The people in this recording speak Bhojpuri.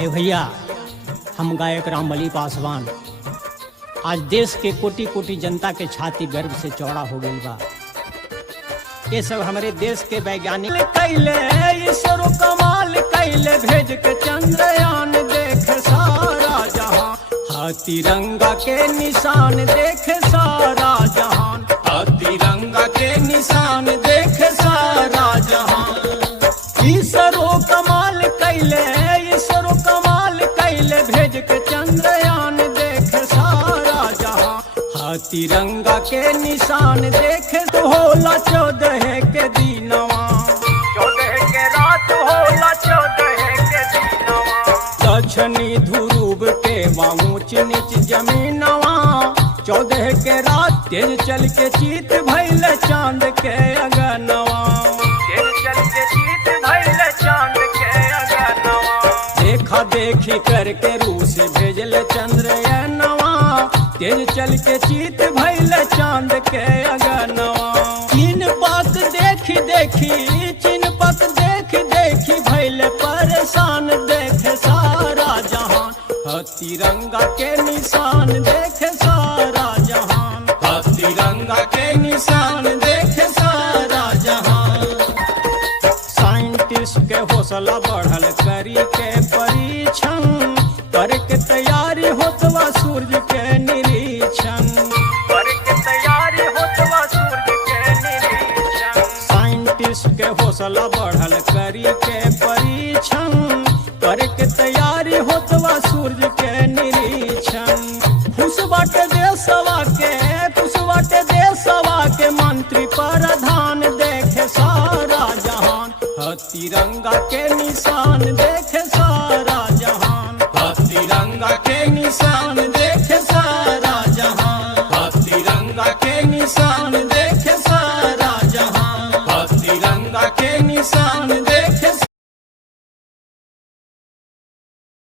हे भैया, हम गायक रामबली पासवान आज देश के कोटि कोटि जनता के छाती गर्व से चौड़ा हो गई बा। ये सब हमारे देश के वैज्ञानिक कैले ईश्वर कमाल कैले, भेज के चंद्रयान देख सारा जहां, तिरंगा के निशान देख सारा जहान, तिरंगा के निशान देख सारा जहां। ईश्वरो कमाल कैले ईश्वरो कमाल कैले, भेज के चंद्रयान देख सारा जहां, तिरंगा के निशान देख। तो होला 14 के दिनवा, 14 के रात होला 14 के दिनवा, दक्षिणी ध्रुव के ऊंच नीच जमीनवा, 14 के रात तेज चल के चीत भइल चांद के अगनवा, तेज चल के चीत भइल चांद के अगनवा, देखा देखी करके रूस भेजल चंद्रयानवा, तेज चल के चीत भइल चांद के अगनवा। चीन पाक देखी देखी चीन पाक देखी देखी भइल परेशान देख सारा जहान, तिरंगा के निशान देख सारा जहान, तिरंगा के निशान देख सारा जहान। साइंटिस्ट के हौसला बढ़ल करी के परीक्षण, करके तैयारी होतवा सूर्य के निरीक्षण, करके तैयारी होतवा सूर्य के निरीक्षण। साइंटिस्ट के हौसला बढ़ल करी के परीक्षण, करके तैयारी होतवा सूर्य के निरीक्षण। खुश बाटे देशवा के खुश बाटे देशवा के, मंत्री प्रधान देखे सारा जहान, तिरंगा के निशान देखे सारा जहान, तिरंगा के निशान देखे सारा जहां, तिरंगा के निशान देखे सारा जहां, तिरंगा के निशान देखे